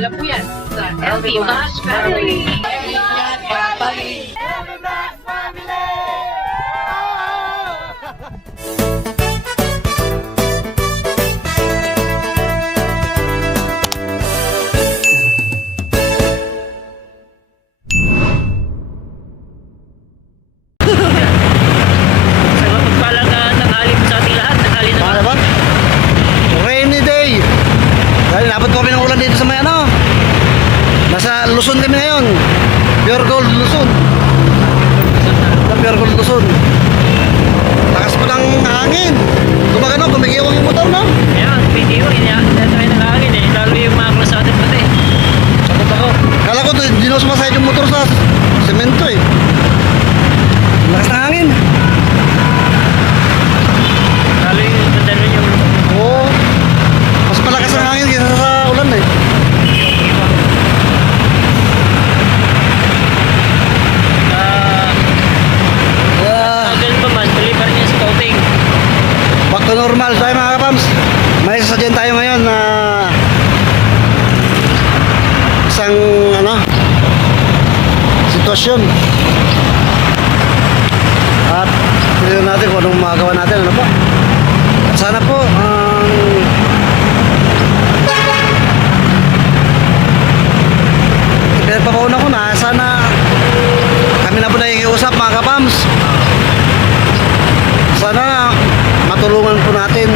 Alam po yan sa LB Mas Family. Paano ba? Rainy day. Dahil nabot kami ng ulan dito sa may ano. Nasa Luzon kami ngayon. Pure Gold Luzon. Pure Gold Luzon. Lakas po ng hangin. Gumagano, gumigiwang yung motor, no? Ayan, video niya. Dito ay nakakagin eh. Lalo yung mga krusada pati. Sabot ako. Kala ko, dinos masayad yung motor sa semento eh. Lakas ng hangin. Lalo yung bandalo yung Oo. Mas malakas ang hangin kaysa sa ulan eh. tagal pa man. Tuloy pa rin yung scouting. Back to normal tayo mga kapams. May sasadyan tayo ngayon na isang ano sitwasyon. At tignan natin kung anong magawa natin, ano po. At sana po pinagpapauna ko na sana kami na po nakikiusap mga kapams. Sana matulungan po natin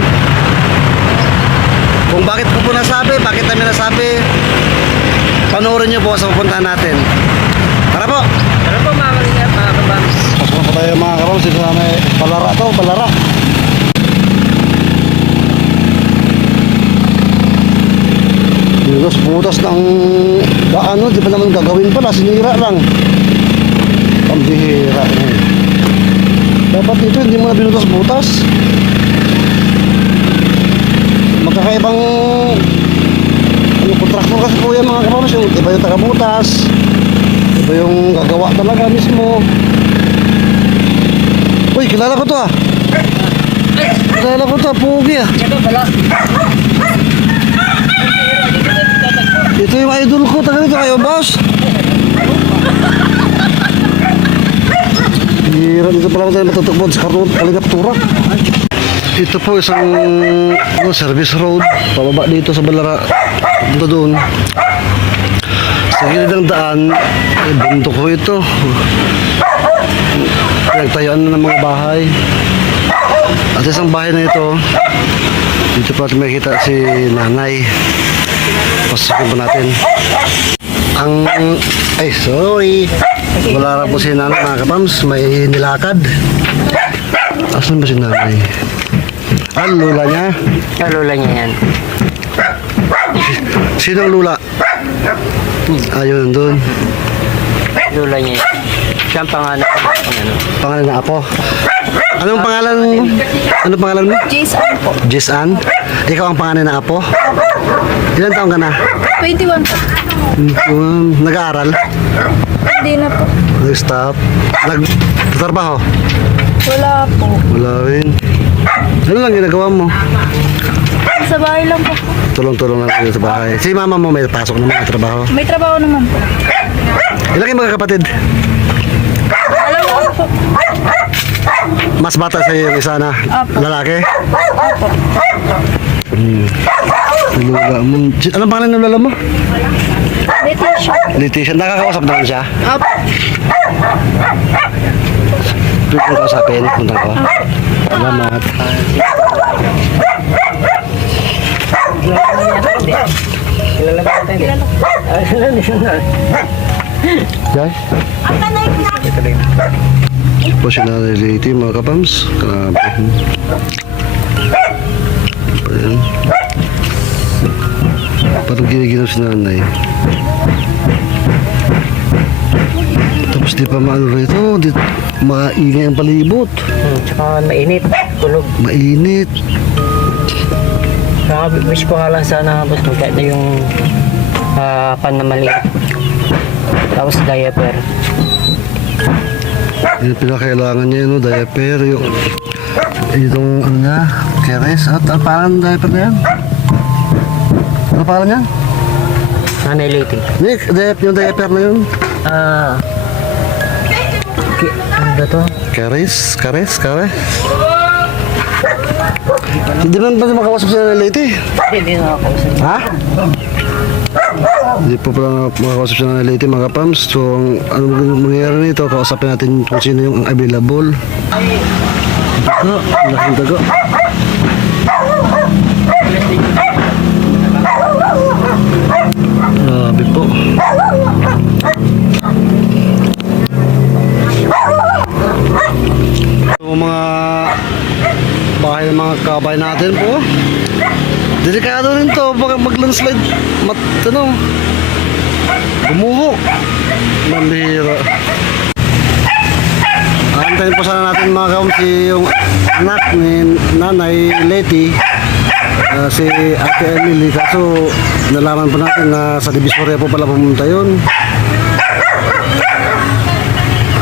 kung bakit po nasabi, bakit namin nasabi. Panoorin nyo po sa pupuntahan natin. Tara po. Tara po mga kalingap, mga kabams. Pasok po tayo mga kapams. Dito na may palara to, palara. Butas ng ano, di pa naman gagawin pala, sinira lang. Pambihira na yun. Dapat dito hindi mo na binutas-butas. Magkakaibang ano, kontraktor kasi po yan mga kapams. Yung iba yung tagabutas, iba yung gagawa talaga mismo. Uy, kilala ko to ah. Kilala ko to, pugi ah. Ito yung idol ko, taga nito kayo boss. Hira dito pala ako tayo matutugmod sa karton, kalingap turak. Ito po isang service road, pababa dito sa Balara, punta doon. Sa gilid ng daan, ay bundok ko ito. Pinagtayuan na ng mga bahay. At isang bahay na ito, dito pa natin makikita si nanay. Pasukin po natin. Ay sorry, wala na po si nanay mga kapams, may nilakad. Asan ba si nanay? Ah, lula niya? Kalula niya yan. Sinong lula? Ayun, doon. Lula niya yan. Siya ang pangalan. Pangalan na ako. Anong pangalan mo? Anong pangalan mo? Jason po. Jisan? Ikaw ang pangalan na apo? Ilan taong ka na? 21 po. Nag-aaral? Hindi na po. Nag-stop? Nag-trabaho? Wala po. Wala rin. Ano lang ginagawa mo? Sa bahay lang po. Tulong-tulong lang dito sa bahay. Si mama mo may pasok naman ng trabaho. May trabaho naman po. Ilan kayo magkakapatid? Alam mo po. Mas bata sa iyo yung isa na Apo. lalaki? Opo. Lula mo. Anong pangalan ng lula mo? Leticia. Leticia. Nakakausap naman siya. Opo. Pwede ko kausapin. Punta ko. Salamat. Kilala ba natin? Kilala niya. Guys? Po si Nanay Lady mga kapams. Grabe. Ayan. Parang giniginaw si nanay. Tapos di pa maano rito. Maingay ang palibot. Tsaka mainit. Kulog. Mainit. Saka wish ko nga lang sana boss magkait na yung pan na maliit. Tapos diaper. Yung pinakailangan niya yun, diaper, yung itong ano niya, keres, at ang pangalan ng diaper na yan? Ano pangalan niya? Nanay Lady. Nick, yung diaper na yun. Ano ba to? Kares. Hindi man ba makausap si Nanay Lady? Hindi na ako. Ha? Hindi po pala makakausap si Nanay Lady mga kapams. So, ano mangyayari nito, kausapin natin kung sino yung available. Dago, laking dago. Grabe po. So, mga bahay ng mga kabay natin po. Delikado rin to, baka mag-landslide. Gumuho. Mandira. Antayin po sana natin mga kaumsi yung anak ni Nanay Leti, si Ate Emily. Kaso nalaman po natin na sa Divisoria po pala pumunta yun.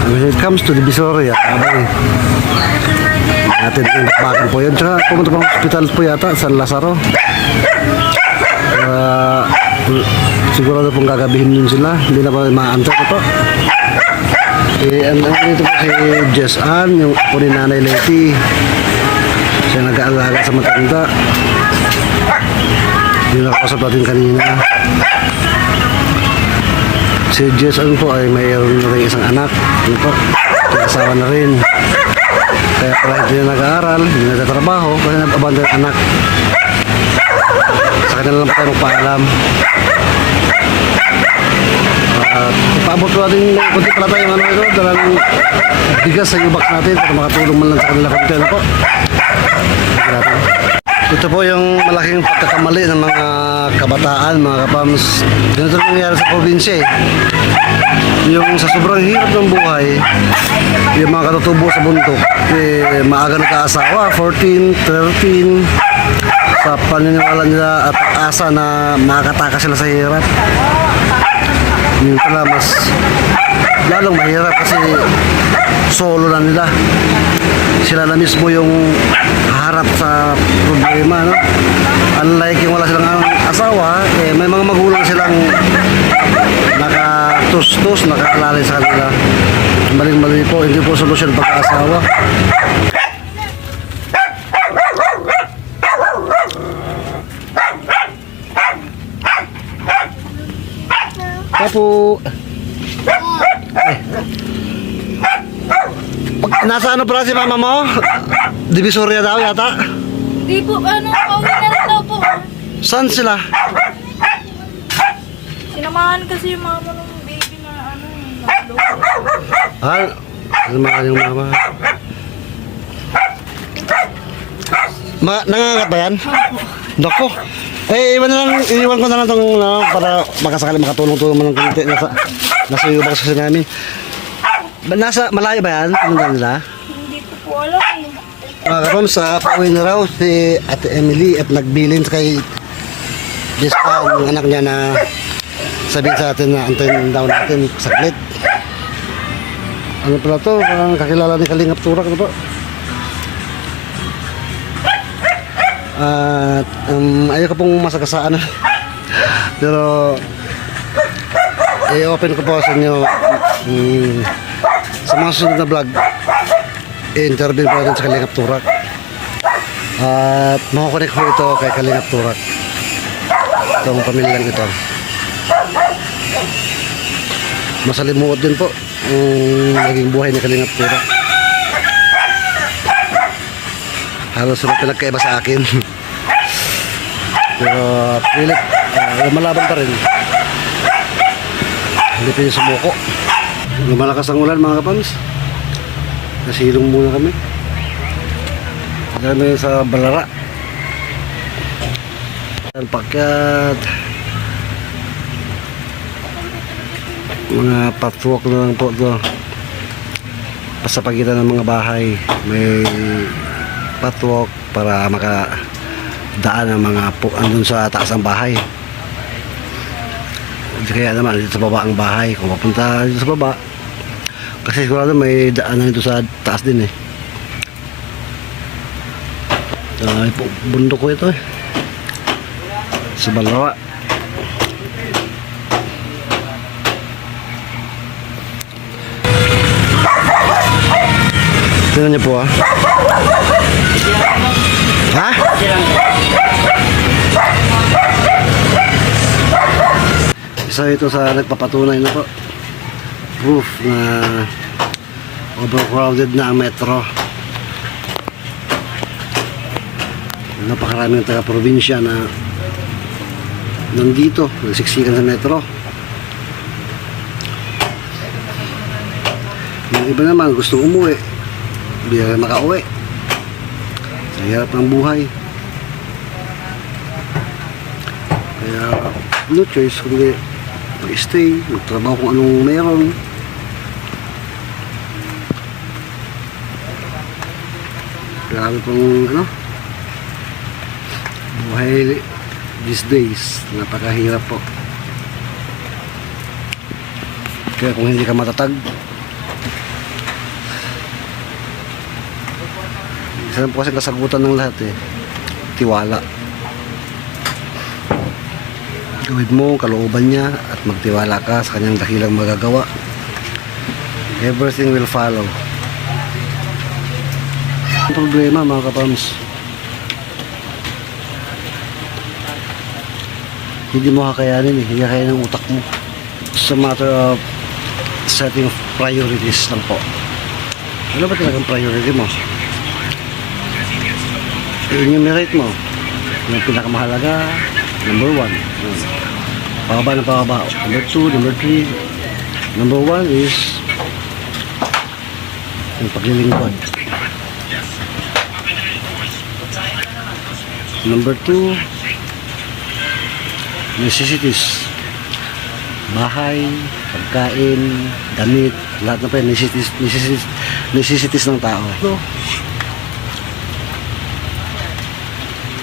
When it comes to Divisoria, abay, natin yung bakbakan po yun. Tsaka pumunta pang hospital po yata, San Lazaro. Sigurado pong gagabihin din sila. Hindi na pa maantay ko to. Ano dito po si Jess Ann, yung apo ni Nanay Leti. Siya nag-aalaga sa matanda. Yung nakasap natin kanina. Si Jess Ann po ay mayroon na rin isang anak. Ano po? May asawa na rin. Kaya pala hindi na nag-aaral, hindi na nagtatrabaho, kasi nag-abandon ang anak. Sa kanila lang pa tayo magpaalam. Ipaabot ko natin kunti pala tayo dalang bigas sa box natin para makatulong man lang sa kanila kunti. Ano po? Ito po yung malaking pagkakamali ng mga kabataan, mga kapams. Ganito rin nangyari sa probinsya eh. Yung sa sobrang hirap ng buhay, yung mga katutubo sa bundok, maaga nagkaasawa, 14, 13, sa paniniwala nila at asa na makakataka sila sa hirap. Yung pala mas lalong mahirap kasi solo na nila. Sila na mismo yung harap sa problema, no? Unlike yung wala silang asawa, may mga magulang silang nakatustos, nakaalalay sa kanila. Maling-mali po, hindi po solusyon pagkaasawa. Tapo. Nasa ano pala si mama mo? Divisoria daw yata? Di po, pauwi na rin daw po. Saan sila? Sinamahan kasi yung mama ng baby na Sinamahan yung mama. Nangangagat ba yan? Dako. Iwan ko na lang itong para makasakali makatulong-tulong mo ng kunti. Nasa iyo ba kasi namin? Malayo ba yan? Pinundan nila? Hindi ko po alam eh. Mga kapams, pauwi na raw si Ate Emily at nagbilin kay Jess Ann, yung anak niya na sabihin sa atin na antayin daw natin saglit. Ano pala to? Parang kakilala ni Kalingap Turak. Ano po? At ayaw ko pong masagasaan. Pero i-open ko po sa inyo sa mga susunod na vlog. I-interview po natin sa Kalingap Turak. At makakonect ko ito kay Kalingap Turak. Itong pamilyang ito. Masalimuot din po ang naging buhay ni Kalingap Turak. Halos na pinagkaiba sa akin. Pero pilit, lumalaban pa rin. Hindi pa yung sumuko. Lumalakas ang ulan mga kapams. Nasilong muna kami. Kami sa Balara. Pakyat. Mga patwalk na lang po ito. Pasapagitan ng mga bahay. May patwalk para makadaan ang mga andun sa taas ng bahay. Kaya naman dito sa baba ang bahay. Kung papunta dito sa baba, kasi sigurado may daanan dito sa taas din eh. Bundok ko ito eh. Sa Balara. Tingnan niyo po, ha? Ha? Isa ito sa nagpapatunay na po. Proof na overcrowded na ang metro. Napakaraming taga-probinsya na nandito, nagsiksikan sa metro. Yung iba naman gusto umuwi, hindi na makauwi. Sa hirap ng buhay. Kaya no choice kundi mag-stay, magtrabaho kung anong meron. Grabe pong ano, buhay these days, napakahirap po. Kaya kung hindi ka matatag, isa po kasi kasagutan ng lahat eh, tiwala. Gawin mo kalooban niya at magtiwala ka sa kanyang dakilang magagawa. Everything will follow. Ang problema mga kapams, hindi mo kakayanin eh, hindi kakayanin ng utak mo. It's a matter of setting of priorities lang po. Ano ba talagang priority mo? I-enumerate mo yung pinakamahalaga. Number 1, pababa na pababa. Number 2, number 3. Number 1 is yung paglilingkod. Number 2, necessities. Bahay, pagkain, damit, lahat na pa yung necessities ng tao. So,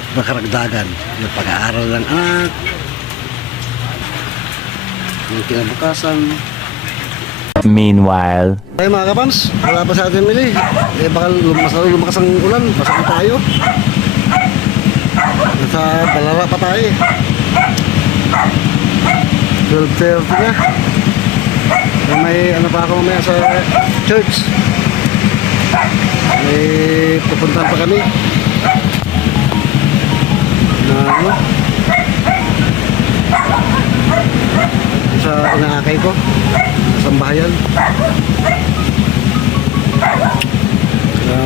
makaragdagan yung pag-aaral ng anak, yung kinabukasan. Meanwhile, Ay mga kapams, wala pa sa atin mili. Eh baka lumakas ang ulan, masakit tayo. Nasa Balara pa tayo eh. 12:30 na. May ano pa ako mamaya sa church. May pupuntahan pa kami. Na ano? Sa inaakay ko. Sa bahayan.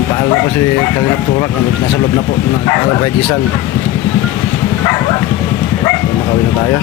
Paalam na po si Kalingap Turak. Nasa loob na po. Paalam kay Jisan. Makawin na tayo.